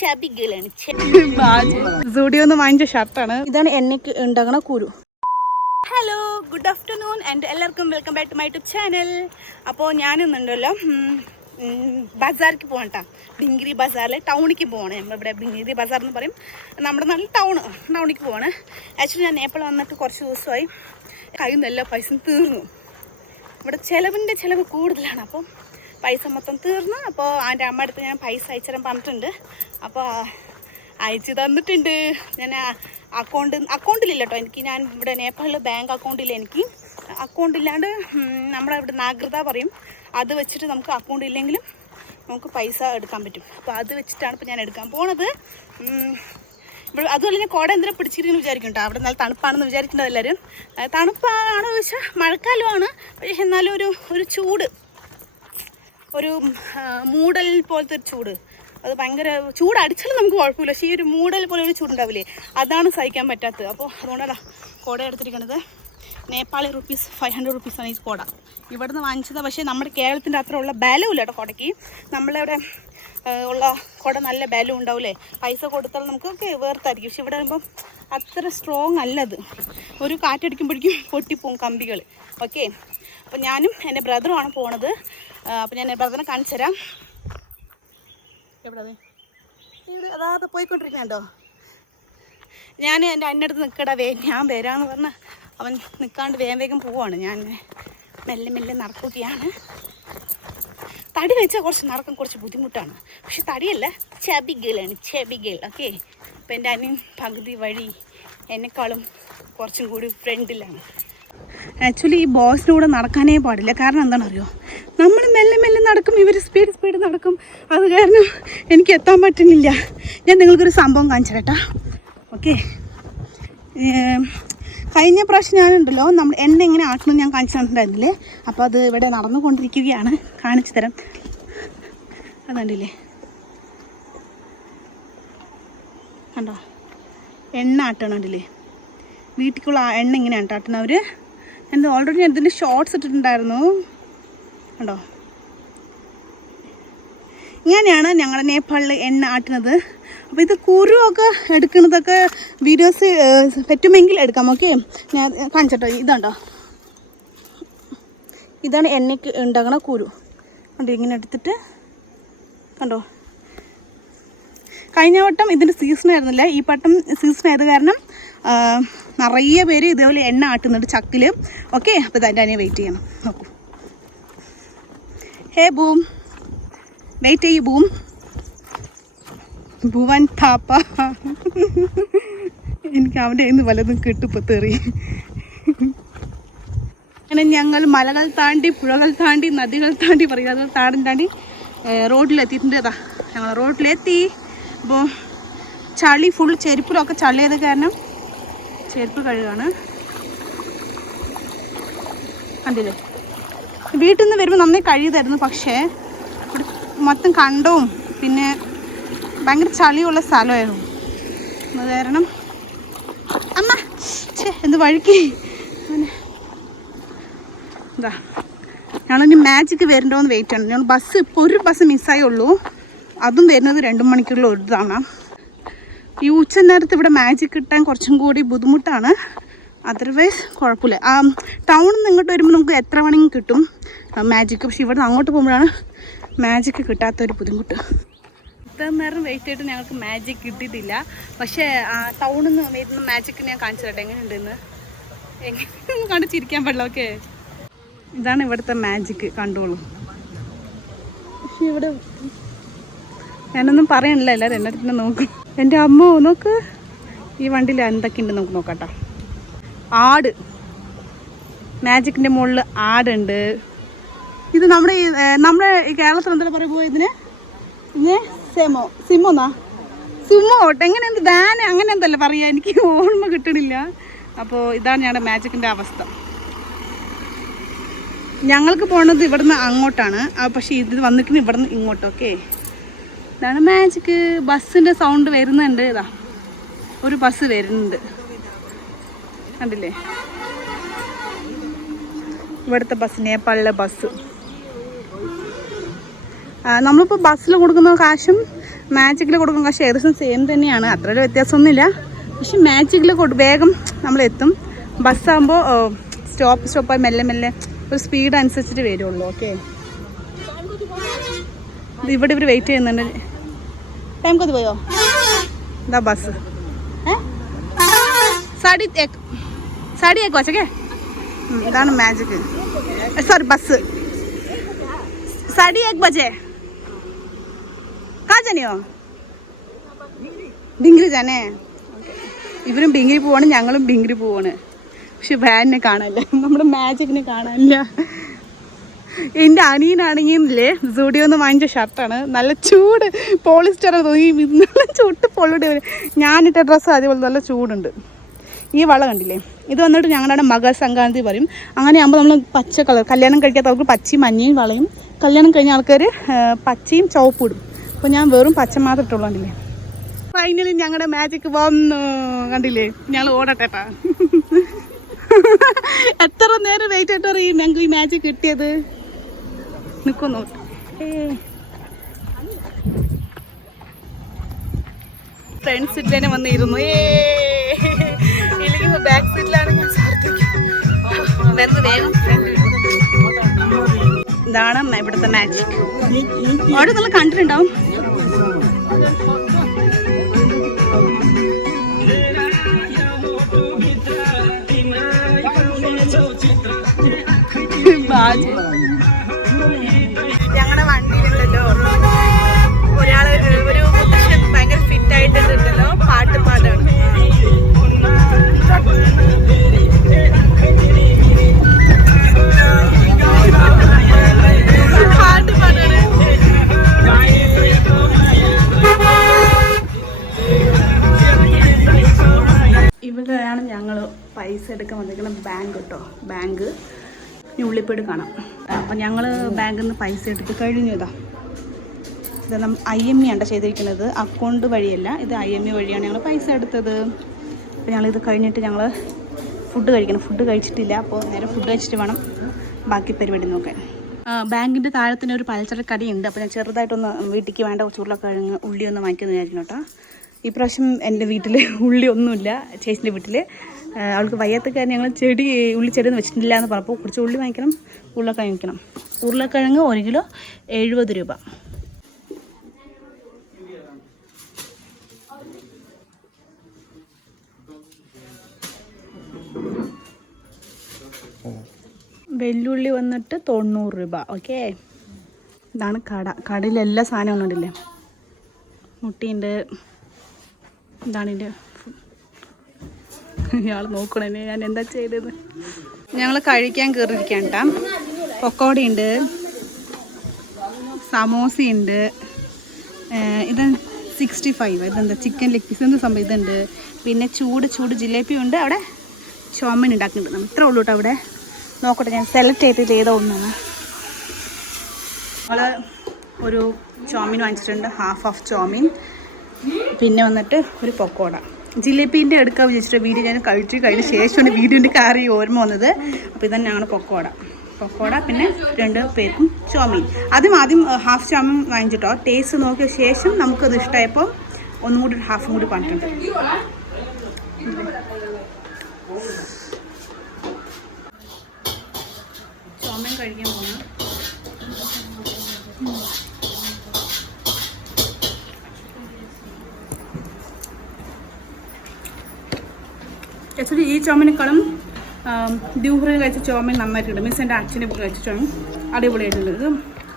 ചബികളാണ്. സൂഡിയോന്ന് വാങ്ങിച്ച ഷർട്ടാണ്. ഇതാണ് എണ്ണയ്ക്ക് ഉണ്ടാകണ കുരു. ഹലോ, ഗുഡ് ആഫ്റ്റർനൂൺ ആൻഡ് എല്ലാവർക്കും welcome back to my YouTube channel. അപ്പോൾ ഞാനിന്നുണ്ടല്ലോ ബസാറിക്ക് പോകണം കേട്ടോ. ഡിംഗിരി ബസാറിൽ ടൗണിലേക്ക് പോവാണ്. നമ്മളിവിടെ ഡിംഗിരി ബസാർ എന്ന് പറയും, നമ്മുടെ നാട്ടിൽ ടൗണിലേക്ക് പോവാണ്. ആക്ച്വലി ഞാൻ നേപ്പാൾ വന്നിട്ട് കുറച്ച് ദിവസമായി. കയ്യിൽ നിന്ന് എല്ലാ പൈസയും തീർന്നു. ഇവിടെ ചിലവ് കൂടുതലാണ്. അപ്പം പൈസ മൊത്തം തീർന്നു. അപ്പോൾ എൻ്റെ അമ്മ അടുത്ത് ഞാൻ പൈസ അയച്ചു തരാൻ പറഞ്ഞിട്ടുണ്ട്. അപ്പോൾ അയച്ചു തന്നിട്ടുണ്ട്. ഞാൻ അക്കൗണ്ടിലില്ല കേട്ടോ എനിക്ക്. ഞാൻ ഇവിടെ നേപ്പാളിൽ ബാങ്ക് അക്കൗണ്ടില്ല. എനിക്ക് അക്കൗണ്ട് ഇല്ലാണ്ട് നമ്മുടെ ഇവിടെ നാഗൃത പറയും, അത് വെച്ചിട്ട് നമുക്ക് അക്കൗണ്ട് ഇല്ലെങ്കിലും നമുക്ക് പൈസ എടുക്കാൻ പറ്റും. അപ്പോൾ അത് വെച്ചിട്ടാണ് ഇപ്പോൾ ഞാൻ എടുക്കാൻ പോണത്. ഇവിടെ അതുപോലെ തന്നെ കുട എന്തിനാ പിടിച്ചിരിക്കുന്നു വിചാരിക്കും കേട്ടോ. അവിടെ നല്ല തണുപ്പാണെന്ന് വിചാരിക്കേണ്ടത് എല്ലാവരും. തണുപ്പാണോ ചോദിച്ചാൽ മഴക്കാലമാണ്. പക്ഷേ എന്നാലും ഒരു ചൂട്, ഒരു മൂടൽ പോലത്തെ ഒരു ചൂട്. അത് ഭയങ്കര ചൂട് അടിച്ചാലും നമുക്ക് കുഴപ്പമില്ല. പക്ഷേ ഈ ഒരു മൂടൽ പോലെ ഒരു ചൂടുണ്ടാവില്ലേ, അതാണ് സഹിക്കാൻ പറ്റാത്തത്. അപ്പോൾ അതുകൊണ്ടാണ് കുട എടുത്തിരിക്കുന്നത്. നേപ്പാളി റുപ്പീസ് 500 റുപ്പീസാണ് ഈ കുട. ഇവിടുന്ന് വാങ്ങിച്ചത്. പക്ഷേ നമ്മുടെ കേരളത്തിൻ്റെ അത്ര ഉള്ള ബലം ഇല്ല കേട്ടോ കുടയ്ക്ക്. നമ്മളിവിടെ ഉള്ള കുട നല്ല ബലം ഉണ്ടാവില്ലേ, പൈസ കൊടുത്താൽ നമുക്കൊക്കെ വേർത്തായിരിക്കും. പക്ഷെ ഇവിടെ വരുമ്പം അത്ര സ്ട്രോങ് അല്ലത്. ഒരു കാറ്റടിക്കുമ്പോഴേക്കും പൊട്ടിപ്പോവും കമ്പികൾ. ഓക്കെ, അപ്പോൾ ഞാനും എൻ്റെ ബ്രദറുമാണ് പോണത്. അപ്പോൾ ഞാൻ എൻ്റെ ബ്രദറിനെ കാണിച്ചു തരാം. എവിടെ അതാത് പോയിക്കൊണ്ടിരിക്കണോ. ഞാൻ എൻ്റെ അടുത്ത് നിൽക്കടാ, ഞാൻ വരാമെന്ന് പറഞ്ഞ് അവൻ നിൽക്കാണ്ട് വേഗം പോവാണ്. ഞാൻ മെല്ലെ നടക്കുകയാണ്. തടി വെച്ചാൽ നടക്കാൻ കുറച്ച് ബുദ്ധിമുട്ടാണ്. പക്ഷെ തടിയല്ല, ചബികളാണ്. ഓക്കെ, അപ്പോൾ എൻ്റെ അനിയൻ പകുതി വഴി എന്നെക്കാളും കുറച്ചും കൂടി ഫ്രണ്ടിലാണ്. ആക്ച്വലി ഈ ബോയ്സിനൂടെ നടക്കാനേ പാടില്ല. കാരണം എന്താണെന്നറിയോ, നമ്മൾ മെല്ലെ നടക്കും, ഇവർ സ്പീഡ് നടക്കും. അത് കാരണം എനിക്ക് എത്താൻ പറ്റുന്നില്ല. ഞാൻ നിങ്ങൾക്കൊരു സംഭവം കാണിച്ചു തരട്ടാ. ഓക്കെ, കഴിഞ്ഞ പ്രാവശ്യം ഞാനുണ്ടല്ലോ നമ്മൾ എണ്ണ എങ്ങനെ ആട്ടണം ഞാൻ കാണിച്ചു തന്നിട്ടുണ്ടായിരുന്നില്ലേ. അപ്പോൾ അത് ഇവിടെ നടന്നുകൊണ്ടിരിക്കുകയാണ്. കാണിച്ചു തരാം. അതുണ്ടല്ലേ, കണ്ടോ, എണ്ണ ആട്ടണുണ്ടല്ലേ. വീട്ടിലേക്കുള്ള എണ്ണ ഇങ്ങനെയാണ് ആട്ടണവർ. എൻ്റെ ഓൾറെഡി ഞാൻ ഇതിൻ്റെ ഷോർട്ട്സ് ഇട്ടിട്ടുണ്ടായിരുന്നു. കണ്ടോ, ഇങ്ങനെയാണ് ഞങ്ങൾ നേപ്പാളിൽ എണ്ണ ആട്ടുന്നത്. അപ്പോൾ ഇത് കുരുവൊക്കെ എടുക്കുന്നതൊക്കെ വീഡിയോസ് പറ്റുമെങ്കിൽ എടുക്കാം. ഓക്കെ, ഞാൻ കാണിച്ചോട്ടോ. ഇതുണ്ടോ, ഇതാണ് എണ്ണയ്ക്ക് ഉണ്ടാകണ കുരു. കണ്ടോ, ഇങ്ങനെ എടുത്തിട്ട് കണ്ടോ. കഴിഞ്ഞ വട്ടം ഇതിൻ്റെ സീസൺ ആയിരുന്നില്ല, ഈ വട്ടം സീസൺ ആയത് കാരണം നിറയെ പേര് ഇതേപോലെ എണ്ണ ആട്ടുന്നുണ്ട് ചക്കിൽ. ഓക്കെ, അപ്പോൾ ഇതെൻ്റെ അതിനെ വെയിറ്റ് ചെയ്യണം. നോക്കൂ, ഹേ ബൂം, വെയിറ്റ് ചെയ്യൂ ബൂം. ഭുവൻ താപ്പ. എനിക്ക് അവൻ്റെ കയ്യിൽ നിന്ന് വല്ലതും കിട്ടും ഇപ്പോൾ തെറി. അങ്ങനെ ഞങ്ങൾ മലകൾ താണ്ടി, പുഴകൾ താണ്ടി, നദികൾ താണ്ടി പറയുക, താണ്ടി റോഡിലെത്തിയിട്ടുണ്ട്. അതാ ഞങ്ങൾ റോഡിലെത്തി. അപ്പോൾ ചളി ഫുൾ, ചെരുപ്പിലൊക്കെ ചളിയത് കാരണം ചെരുപ്പ് കഴുകാണ്. കണ്ടില്ലേ, വീട്ടിൽ നിന്ന് വരുമ്പോൾ നന്നായി കഴുകിയതായിരുന്നു. പക്ഷേ ഇവിടെ മൊത്തം കണ്ടവും പിന്നെ ഭയങ്കര ചളിയുള്ള സ്ഥലമായിരുന്നു. അത് കാരണം അമ്മ എന്ത് വഴുക്കി. എന്താ, ഞങ്ങളിനി മാജിക്ക് വരണ്ടോന്ന് വെയിറ്റ് ആണ്. ഞങ്ങൾ ബസ് ഇപ്പോൾ ഒരു ബസ് മിസ്സായുള്ളൂ. അതും വരുന്നത് 2 മണിക്കുള്ള ഒരു തവണ. ഈ ഉച്ച നേരത്ത് ഇവിടെ മാജിക്ക് കിട്ടാൻ കുറച്ചും കൂടി ബുദ്ധിമുട്ടാണ്. അതർവൈസ് കുഴപ്പമില്ല. ടൗണിൽ നിന്ന് ഇങ്ങോട്ട് വരുമ്പോൾ നമുക്ക് എത്ര വേണമെങ്കിലും കിട്ടും മാജിക്ക്. പക്ഷെ ഇവിടെ അങ്ങോട്ട് പോകുമ്പോഴാണ് മാജിക്ക് കിട്ടാത്തൊരു ബുദ്ധിമുട്ട്. ഇത്ര നേരം വെയിറ്റ് ചെയ്തിട്ട് ഞങ്ങൾക്ക് മാജിക് കിട്ടിയിട്ടില്ല. പക്ഷേ ടൗണിൽ നിന്ന് വരുന്ന മാജിക്ക് ഞാൻ കാണിച്ചു തരട്ടെ എങ്ങനെയുണ്ടെന്ന്. എങ്ങനെ കാണിച്ചിരിക്കാൻ പാടില്ല. ഓക്കെ, ഇതാണ് ഇവിടുത്തെ മാജിക്ക്, കണ്ടോളൂ. പക്ഷെ ഇവിടെ ഞാനൊന്നും പറയണില്ല, എല്ലാവരും എൻ്റെ അടുത്ത് നോക്കും. എൻ്റെ അമ്മ നോക്ക്, ഈ വണ്ടിയിൽ എന്തൊക്കെ ഉണ്ട് നമുക്ക് നോക്കട്ടോ. ആട്, മാജിക്കിൻ്റെ മുകളിൽ ആടുണ്ട്. ഇത് നമ്മുടെ ഈ കേരളത്തിൽ എന്താ പറയുക ഇതിന്? സിമ്മോന്നാ, സിമ്മോട്ട് എങ്ങനെ എന്ത് ദാന അങ്ങനെ എന്തല്ല പറയുക, എനിക്ക് ഓർമ്മ കിട്ടണില്ല. അപ്പോൾ ഇതാണ് ഞങ്ങളുടെ മാജിക്കിൻ്റെ അവസ്ഥ. ഞങ്ങൾക്ക് പോകണത് ഇവിടുന്ന് അങ്ങോട്ടാണ്. പക്ഷേ ഇത് വന്നിട്ട് ഇവിടുന്ന് ഇങ്ങോട്ട്. ഓക്കെ, ഇതാണ് മാജിക്ക്. ബസ്സിൻ്റെ സൗണ്ട് വരുന്നുണ്ട്. ഇതാ ഒരു ബസ് വരുന്നുണ്ട്, കണ്ടില്ലേ. ഇവിടുത്തെ ബസ്, നേപ്പാളിലെ ബസ്. നമ്മളിപ്പോൾ ബസ്സിൽ കൊടുക്കുന്ന കാശും മാജിക്കിൽ കൊടുക്കും പക്ഷേ ഏകദേശം സെയിം തന്നെയാണ്, അത്ര ഒരു വ്യത്യാസമൊന്നുമില്ല. പക്ഷെ മാജിക്കിൽ വേഗം നമ്മളെത്തും. ബസ്സാകുമ്പോൾ സ്റ്റോപ്പായി മെല്ലെ മെല്ലെ ഒരു സ്പീഡ് അനുസരിച്ചിട്ട് വരുള്ളൂ. ഓക്കെ, ഇവിടെ ഇവർ വെയിറ്റ് ചെയ്യുന്നുണ്ട്. ടൈം കൊതു പോയോ? എന്താ ബസ് സാഡി ഏക്ക് വച്ചേ. ഇതാണ് മാജിക്, സോറി ബസ്. സാഡി ഏക്ക് ബജേ കാ ജാനിയോ? ഡിഗ്രി ജാനേ. ഇവരും ഡിഗ്രി പോവാണ്, ഞങ്ങളും ഡിഗ്രി പോവാണ്. പക്ഷെ വാനിനെ കാണാനില്ല, നമ്മുടെ മാജിക്കിനെ കാണാനില്ല. എൻ്റെ അനിയനാണെങ്കിലേ സൂഡിയോന്ന് വാങ്ങിച്ച ഷർട്ടാണ്, നല്ല ചൂട് പോളിസ്റ്റർ തോന്നി, നല്ല ചുട്ട് പൊള്ളിട്ട് വരും. ഞാനിട്ട ഡ്രസ്സ് അതേപോലെ നല്ല ചൂടുണ്ട്. ഈ വള കണ്ടില്ലേ, ഇത് വന്നിട്ട് ഞങ്ങളുടെ മകര സംക്രാന്തി പറയും. അങ്ങനെ ആകുമ്പോൾ നമ്മൾ പച്ച കളർ, കല്യാണം കഴിക്കാത്തവർക്ക് പച്ചയും മഞ്ഞയും വളയും, കല്യാണം കഴിഞ്ഞ ആൾക്കാർ പച്ചയും ചുവപ്പും ഇടും. അപ്പോൾ ഞാൻ വെറും പച്ച മാത്രം ഇട്ടുള്ളൂ. കണ്ടില്ലേ, ഫൈനലി ഞങ്ങളുടെ മാജിക് വന്നു. കണ്ടില്ലേ, ഞങ്ങൾ ഓടട്ടേട്ടാ. എത്ര നേരം വെയിറ്റ് ആയിട്ടാണ് ഞങ്ങൾക്ക് ഈ മാജിക് കിട്ടിയത്. നിൽക്കുന്നു ഫ്രണ്ട് സീറ്റിൽ തന്നെ വന്നിരുന്നു. ഇല്ലെങ്കിൽ ബാക്ക് സീറ്റിലാണെങ്കിൽ ഇതാണ് ഇവിടുത്തെ മാജിക്. അവിടെ നല്ല കണ്ടിട്ടുണ്ടാവും. ഞങ്ങളുടെ വണ്ടിയിലുണ്ടല്ലോ ഒരാള്, ഒരു മുത്തശ്ശൻ ഭയങ്കര ഫിറ്റ് ആയിട്ടുണ്ടല്ലോ, പാട്ട് പാടാണ്. ഇവിടെയാണ് ഞങ്ങൾ പൈസ എടുക്കാൻ വന്നിരിക്കുന്ന ബാങ്ക് കേട്ടോ. ബാങ്ക് ഉള്ളിപ്പേട് കാണാം. അപ്പം ഞങ്ങൾ ബാങ്കിൽ നിന്ന് പൈസ എടുത്ത് കഴിഞ്ഞു. ഇത് IME ആണ് ചെയ്തിരിക്കുന്നത്, അക്കൗണ്ട് വഴിയല്ല, ഇത് IME വഴിയാണ് ഞങ്ങൾ പൈസ എടുത്തത്. അപ്പോൾ ഞങ്ങളിത് കഴിഞ്ഞിട്ട് ഞങ്ങൾ ഫുഡ് കഴിക്കണം. ഫുഡ് കഴിച്ചിട്ടില്ല, അപ്പോൾ നേരെ ഫുഡ് കഴിച്ചിട്ട് വേണം ബാക്കി പരിപാടി നോക്കാൻ. ബാങ്കിൻ്റെ താഴത്തിന് ഒരു പലചരക്ക് കടയുണ്ട്. അപ്പോൾ ഞാൻ ചെറുതായിട്ടൊന്ന് വീട്ടിലേക്ക് വേണ്ട ഉരുളക്കിഴങ്ങ്, ഉള്ളി ഒന്ന് വാങ്ങിക്കുന്നു വിചാരിക്കണം കേട്ടോ. ഇപ്രാവശ്യം എൻ്റെ വീട്ടിൽ ഉള്ളി ഒന്നുമില്ല, ചേച്ചിൻ്റെ വീട്ടിൽ. അവൾക്ക് വയ്യാത്തക്കാരൻ ഞങ്ങൾ ഉള്ളിച്ചെടിയൊന്നും വെച്ചിട്ടില്ല എന്ന് പറഞ്ഞപ്പോൾ കുറച്ച് ഉള്ളി വാങ്ങിക്കണം, ഉരുളക്കിഴങ്ങ് വാങ്ങിക്കണം. ഉരുളക്കിഴങ്ങ് 1 കിലോ 70 രൂപ. വെല്ലുള്ളി വന്നിട്ട് 90 രൂപ. ഓക്കെ, ഇതാണ് കട. കടയിൽ എല്ലാ സാധനങ്ങളും ഉണ്ടല്ലേ, മുട്ടിയുണ്ട്. ഇതാണ് എൻ്റെ ഇയാൾ നോക്കണേ ഞാൻ എന്താ ചെയ്തത്. ഞങ്ങൾ കഴിക്കാൻ കയറിയിരിക്കാൻ കേട്ടോ. പക്കോടയുണ്ട്, സമോസയുണ്ട്, ഇത് 65, ഇതെന്താ ചിക്കൻ ലെഗ് പീസ്, എന്ത് സംഭവം ഇതുണ്ട്. പിന്നെ ചൂട് ജിലേബി ഉണ്ട്. അവിടെ ചോമൻ ഉണ്ടാക്കുന്നുണ്ട്. നമ്മൾ ഇത്ര ഉള്ളൂ കേട്ടോ. അവിടെ നോക്കട്ടെ, ഞാൻ സെലക്ട് ചെയ്തിട്ട് ഏതോ ഒന്നാണ്. നമ്മൾ ഒരു ചോമീൻ വാങ്ങിച്ചിട്ടുണ്ട്, ഹാഫ് ചോമീൻ. പിന്നെ വന്നിട്ട് ഒരു പക്കോട. ജിലേബീൻ്റെ എടുക്കാൻ വിചാരിച്ചിട്ട് വീഡിയോ ഞാൻ കഴിച്ച് കഴിഞ്ഞ ശേഷമാണ് വീഡിയോൻ്റെ കാര്യം ഓർമ്മ വന്നത്. അപ്പോൾ ഇതാണ് ഞങ്ങൾ പക്കോട. പിന്നെ 2 പേർക്കും ചോമീൻ. ആദ്യം ഹാഫ് ചോമീൻ വാങ്ങിച്ചിട്ടോ. ടേസ്റ്റ് നോക്കിയ ശേഷം നമുക്കത് ഇഷ്ടമായപ്പോൾ ഒന്നും കൂടി ഹാഫും കൂടി പറഞ്ഞിട്ടുണ്ട്. ചോമീൻ കഴിക്കാൻ പോകുന്നു. ആക്ച്വലി ഈ ചോമനേക്കാളും ഡ്യൂഹറിൽ കഴിച്ച ചോമൻ നന്നായിട്ടുണ്ട്. മീൻസ് എൻ്റെ അച്ഛനെ കഴിച്ച ചോമൻ അടിപൊളിയായിട്ടുണ്ട്. ഇത്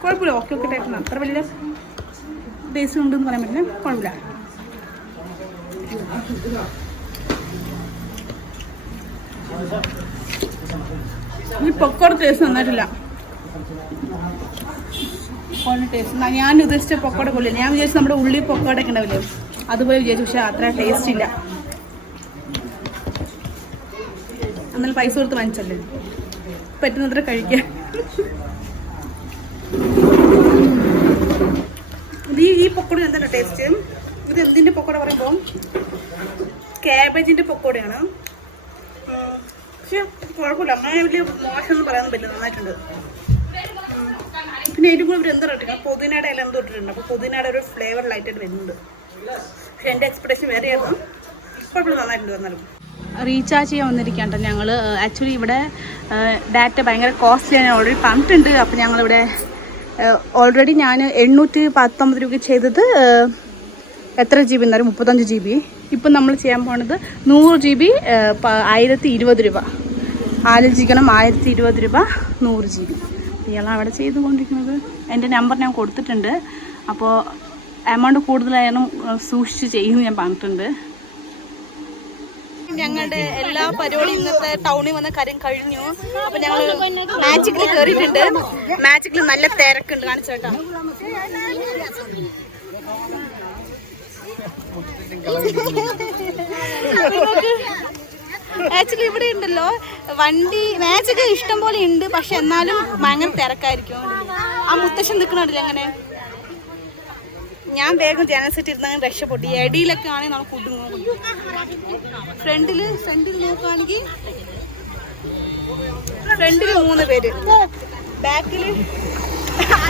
കുഴപ്പമില്ല, ഓക്കെ ടൈപ്പാണ്. അത്ര വലിയ ടേസ്റ്റ് ഉണ്ടെന്ന് പറയാൻ പറ്റില്ല, കുഴപ്പമില്ല. ഈ പൊക്കോട ടേസ്റ്റ് നന്നായിട്ടില്ല. ടേസ്റ്റ് ഞാൻ ഉദ്ദേശിച്ച പൊക്കോട കൊള്ളില്ല. ഞാൻ വിചാരിച്ചു നമ്മുടെ ഉള്ളി പൊക്കോടൊക്കെ ഉണ്ടാവില്ലേ, അതുപോലെ വിചാരിച്ചു. പക്ഷെ അത്ര ടേസ്റ്റ് ഇല്ല. എന്നാലും പൈസ കൊടുത്ത് വാങ്ങിച്ചല്ലേ, പറ്റുന്നത്ര കഴിക്കാൻ. ഈ പക്കോട എന്താണ് ടേസ്റ്റ്? ഇത് എന്തിൻ്റെ പക്കോട പറയുമ്പോൾ ക്യാബേജിൻ്റെ പക്കോടയാണ്. പക്ഷെ കുഴപ്പമില്ല, അങ്ങനെ വലിയ മോശമൊന്നും പറയാൻ പറ്റില്ല, നന്നായിട്ടുണ്ട്. പിന്നെ അതിൻ്റെ കൂടെ എന്തോ ഇട്ടിട്ടുണ്ട്, പുതിനയുടെ ഇല എന്തോ ഇട്ടിട്ടുണ്ട്. അപ്പോൾ പുതിനയുടെ ഒരു ഫ്ലേവർ ലൈറ്റായിട്ട് വരുന്നുണ്ട്. പക്ഷെ എൻ്റെ എക്സ്പെക്ടേഷൻ വേറെ ആയിരുന്നു. കുഴപ്പമില്ല, നന്നായിട്ടുണ്ട്. വന്നാലും റീചാർജ് ചെയ്യാൻ വന്നിരിക്കണ്ട ഞങ്ങൾ. ആക്ച്വലി ഇവിടെ ഡാറ്റ ഭയങ്കര കോസ്റ്റ്ലി ഞാൻ ഓൾറെഡി പറഞ്ഞിട്ടുണ്ട്. അപ്പോൾ ഞങ്ങളിവിടെ ഓൾറെഡി ഞാൻ 819 രൂപ ചെയ്തത് എത്ര GB എന്നാലും 35 GB. ഇപ്പം നമ്മൾ ചെയ്യാൻ പോണത് 100 GB 1020 രൂപ. ആലോചിക്കണം, 1020 രൂപ 100 GB. ഇയാളാണ് അവിടെ ചെയ്തുകൊണ്ടിരിക്കുന്നത്. എൻ്റെ നമ്പർ ഞാൻ കൊടുത്തിട്ടുണ്ട്. അപ്പോൾ എമൗണ്ട് കൂടുതലായാലും സൂക്ഷിച്ച് ചെയ്യുമെന്ന് ഞാൻ പറഞ്ഞിട്ടുണ്ട്. ഞങ്ങളുടെ എല്ലാ പരിപാടിയും ഇന്നത്തെ ടൗണിൽ വന്ന കാര്യം കഴിഞ്ഞു. അപ്പൊ ഞങ്ങൾ മാജിക്കിൽ കയറിയിട്ടുണ്ട്. മാജിക്കിൽ നല്ല തിരക്കുണ്ട്, കാണിച്ചേട്ടാ. ആക്ച്വലി ഇവിടെ ഉണ്ടല്ലോ വണ്ടി മാജിക് ഇഷ്ടം പോലെ ഉണ്ട്. പക്ഷെ എന്നാലും ഭയങ്കര തിരക്കായിരിക്കും. ആ മുത്തശ്ശൻ നിൽക്കണില്ല അങ്ങനെ. ഞാൻ വേഗം ജനൽ സെറ്റ് ഇരുന്നങ്ങനെ രക്ഷപ്പെട്ടു. എടിയിലൊക്കെ ആണെങ്കിൽ നമുക്ക് കുടുങ്ങും. ഫ്രണ്ടിൽ നോക്കുകയാണെങ്കിൽ ഫ്രണ്ടിൽ 3 പേര്, ബാക്കിൽ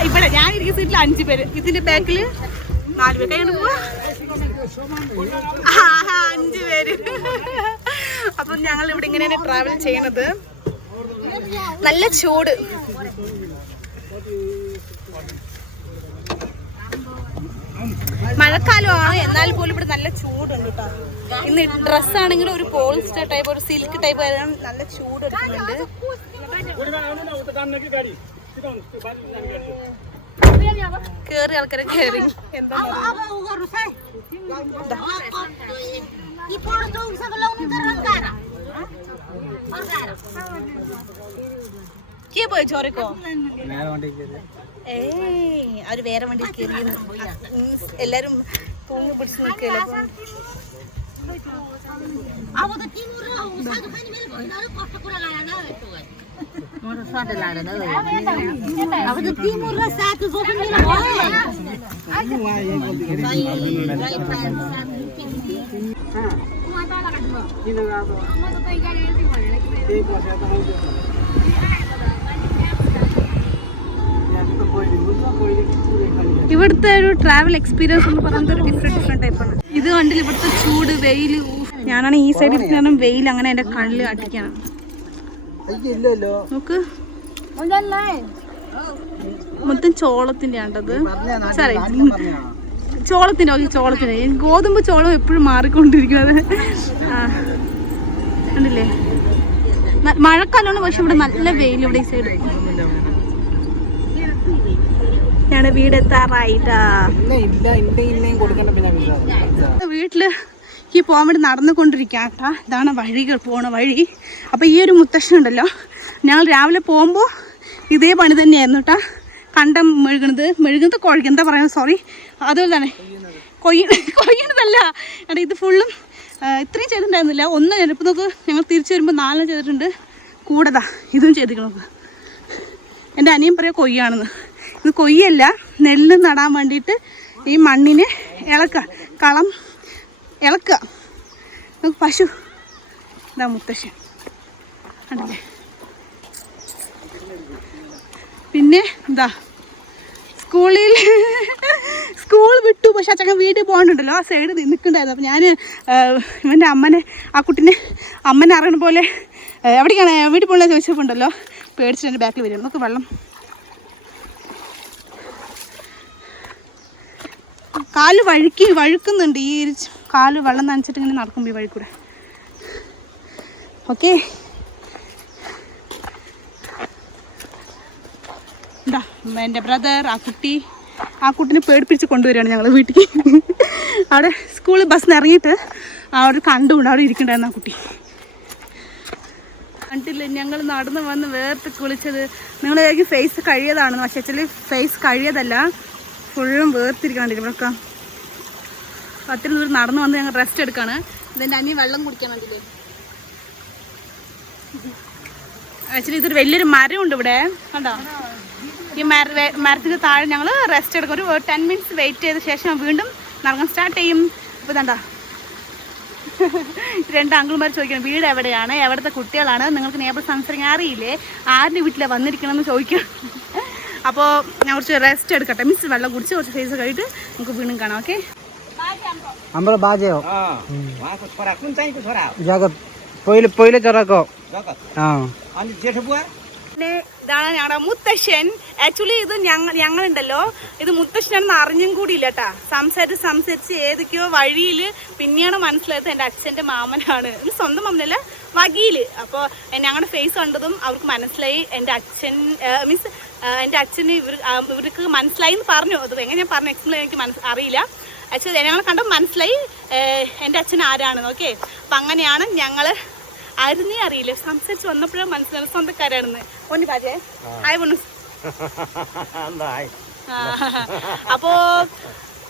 ഇവിടെ ഞാൻ ഇരിക്കുന്ന സീറ്റിൽ 5 പേര്, ഇതിന്റെ ബാക്കിൽ 4 പേര്. കൈ പോവാ 5 പേര്. അപ്പം ഞങ്ങൾ ഇവിടെ ഇങ്ങനെയാണ് ട്രാവൽ ചെയ്യണത്. നല്ല ചൂട്. മഴക്കാലമാണ്, എന്നാൽ പോലും ഇവിടെ നല്ല ചൂടുണ്ട് കേട്ടോ. ഇന്ന് ഡ്രസ്സാണെങ്കിലും ഒരു പോളിസ്റ്റർ ടൈപ്പ്, ഒരു സിൽക്ക് ടൈപ്പ് ആയാലും നല്ല ചൂട് എടുക്കുന്നുണ്ട്. കേറി ആൾക്കാരെ കേറി എന്താ പോയി ചോരക്കോ? അവര് വേറെ വണ്ടി കയറി. എല്ലാരും തൂങ്ങി പിടിച്ച് നിൽക്കല്ലോ. ഇവിടുത്തെ ഒരു ട്രാവൽ എക്സ്പീരിയൻസ് എന്ന് പറയുന്നത് ഒരു ഡിഫറെന്റ് ടൈപ്പാണ്. ഇത് കണ്ടില്ല ഇവിടുത്തെ ചൂട്, വെയിൽ. ഞാനാണ് ഈ സൈഡിൽ ഇരിക്കുന്ന വെയിൽ അങ്ങനെ എൻ്റെ കണ്ണിൽ അടിക്കണം. നോക്ക്, മൊത്തം ചോളത്തിന്റെ ആണ്ടത്. സോറി, ചോളത്തിന് ഗോതമ്പ് ചോളം എപ്പോഴും മാറിക്കൊണ്ടിരിക്കുന്നത്. കണ്ടില്ലേ, മഴക്കാലമാണ്. പക്ഷെ ഇവിടെ നല്ല വെയിൽ. ഇവിടെ ഈ സൈഡ് ഞങ്ങളുടെ വീടെത്താറായിട്ടാ. വീട്ടിലേക്ക് പോകാൻ വേണ്ടി നടന്നുകൊണ്ടിരിക്കാട്ടാ. ഇതാണ് വഴികൾ, പോണ വഴി. അപ്പോൾ ഈ ഒരു മുത്തശ്ശൻ ഉണ്ടല്ലോ, ഞങ്ങൾ രാവിലെ പോകുമ്പോൾ ഇതേ പണി തന്നെയായിരുന്നു കേട്ടാ. കണ്ടം മെഴുകുന്നത് കുഴക്കുക, എന്താ പറയുക, സോറി. അതുപോലെ തന്നെ കൊയ്യണതല്ല എടാ, ഇത് ഫുള്ളും ഇത്രയും ചെയ്തിട്ടുണ്ടായിരുന്നില്ല. ഒന്ന് ചിലപ്പോൾ നോക്ക്, ഞങ്ങൾ തിരിച്ചു വരുമ്പോൾ 4 ചെയ്തിട്ടുണ്ട്. കൂടതാ ഇതും ചെയ്തിരിക്കണത്. എൻ്റെ അനിയൻ പറയാം കൊയ്യാണെന്ന്. ഇത് കൊയ്യല്ല, നെല്ല് നടാൻ വേണ്ടിയിട്ട് ഈ മണ്ണിനെ കളം ഇളക്കുക. നമുക്ക് പശു ഇതാ മുത്തശ്ശൻ കണ്ടില്ലേ. പിന്നെ എന്താ സ്കൂൾ വിട്ടു. പക്ഷെ അച്ഛൻ വീട്ടിൽ പോകണ്ടുണ്ടല്ലോ, ആ സൈഡ് നിൽക്കണ്ടായിരുന്നു. അപ്പോൾ ഞാൻ ഇവൻ്റെ ആ കുട്ടീനെ അമ്മനെ അറിയണ പോലെ എവിടേക്കാണ് വീട്ടിൽ പോകണ ചോദിച്ചപ്പോൾ ഉണ്ടല്ലോ പേടിച്ചിട്ട് എൻ്റെ ബാക്കിൽ വരും. നമുക്ക് വെള്ളം കാല് വഴുക്കുന്നുണ്ട്. ഈ കാല് വെള്ളം നനച്ചിട്ട് ഇങ്ങനെ നടക്കുമ്പോൾ ഈ വഴി കൂടെ. ഓക്കെ, എന്താ എൻ്റെ ബ്രദർ ആ കുട്ടീനെ പേടിപ്പിച്ച് കൊണ്ടുവരികയാണ് ഞങ്ങൾ വീട്ടിൽ. അവിടെ സ്കൂളിൽ ബസ്സിന് ഇറങ്ങിയിട്ട് അവിടെ കണ്ടുകൊണ്ട് അവിടെ ഇരിക്കണ്ടായിരുന്നു ആ കുട്ടി. കണ്ടില്ല, ഞങ്ങൾ നടന്ന് വന്ന് വേർത്ത് കുളിച്ചത്. നിങ്ങൾ ഫേസ് കഴിയതാണെന്ന്, പക്ഷേ ആക്ച്വലി ഫേസ് കഴിയതല്ല, ഫുള്ളും വേർത്തിരിക്കണ്ടില്ല. ഇവിടെയൊക്കെ അത്രയും ദൂരം നടന്നു വന്ന് ഞങ്ങൾ റെസ്റ്റ് എടുക്കുകയാണ്. ഇതിൻ്റെ അനി വെള്ളം കുടിക്കാൻ വേണ്ടിയില്ലേ. ആക്ച്വലി ഇതൊരു വലിയൊരു മരമുണ്ട് ഇവിടെ, കണ്ടോ. ഈ മരത്തിന് താഴെ ഞങ്ങൾ റെസ്റ്റ് എടുക്കും. ഒരു 10 മിനിറ്റ്സ് വെയിറ്റ് ചെയ്ത ശേഷം വീണ്ടും നടക്കാൻ സ്റ്റാർട്ട് ചെയ്യും. അപ്പോൾ ഇതാ 2 അങ്കിൾമാർ ചോദിക്കണം വീട് എവിടെയാണ്, എവിടുത്തെ കുട്ടികളാണ്, നിങ്ങൾക്ക് നേബർ സംസാരിക്കാൻ അറിയില്ലേ, ആരുടെ വീട്ടിലാണ് വന്നിരിക്കണമെന്ന് ചോദിക്കണം. അപ്പോൾ ഞാൻ കുറച്ച് റെസ്റ്റ് എടുക്കട്ടെ. മിസ് വെള്ളം കുടിച്ച് കുറച്ച് ഫേസ് കഴിഞ്ഞിട്ട് നമുക്ക് വീണ്ടും കാണാം. ഓക്കെ हाम्रो बाजे हो जगत पहिले चराको പിന്നെ ഇതാണ് ഞങ്ങളുടെ മുത്തശ്ശൻ. ആക്ച്വലി ഇത് ഞങ്ങളുണ്ടല്ലോ, ഇത് മുത്തശ്ശനാണെന്ന് അറിഞ്ഞും കൂടി ഇല്ല കേട്ടാ. സംസാരിച്ച് ഏതൊക്കെയോ വഴിയിൽ പിന്നെയാണ് മനസ്സിലായത് എൻ്റെ അച്ഛൻ്റെ മാമനാണ്. സ്വന്തം മാമനല്ല, വകീല്. അപ്പോൾ ഞങ്ങളുടെ ഫേസ് കണ്ടതും അവർക്ക് മനസ്സിലായി എൻ്റെ അച്ഛൻ മീൻസ് എൻ്റെ അച്ഛന് ഇവർക്ക് മനസ്സിലായി എന്ന് പറഞ്ഞു. അത് എങ്ങനെ ഞാൻ പറഞ്ഞു എക്സ്പ്ലെയിൻ എനിക്ക് അറിയില്ല. ആക്ച്വലി ഞങ്ങൾ കണ്ടപ്പോൾ മനസ്സിലായി എൻ്റെ അച്ഛൻ ആരാണെന്ന്. ഓക്കെ, അപ്പം അങ്ങനെയാണ് ഞങ്ങൾ ആയിരുന്നേ അറിയില്ല, സംസാരിച്ച് വന്നപ്പോഴും മനസ്സിലായി സ്വന്തക്കാരാണെന്ന്. പൊന്നു കാജേ ഹായ് പൊന്നു. അപ്പോ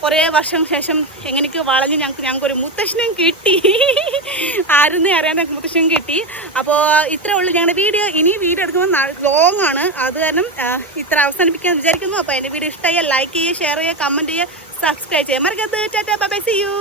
കുറേ വർഷം ശേഷം എങ്ങനെയൊക്കെ വളഞ്ഞ് ഞങ്ങൾക്കൊരു മുത്തശ്ശനും കിട്ടി. ആരെന്നേ അറിയാൻ ഞങ്ങൾക്ക് മുത്തശ്ശനും കിട്ടി. അപ്പോൾ ഇത്രേ ഉള്ളൂ ഞങ്ങളുടെ വീഡിയോ. ഇനി വീഡിയോ എടുക്കുമ്പോൾ ലോങ് ആണ്, അത് കാരണം ഇത്ര അവസാനിപ്പിക്കാൻ വിചാരിക്കുന്നു. അപ്പോൾ എൻ്റെ വീഡിയോ ഇഷ്ടമായ ലൈക്ക് ചെയ്യുക, ഷെയർ ചെയ്യുക, കമൻറ്റ് ചെയ്യുക, സബ്സ്ക്രൈബ് ചെയ്യുക. മറക്കരുത്. Tata bye bye, see U.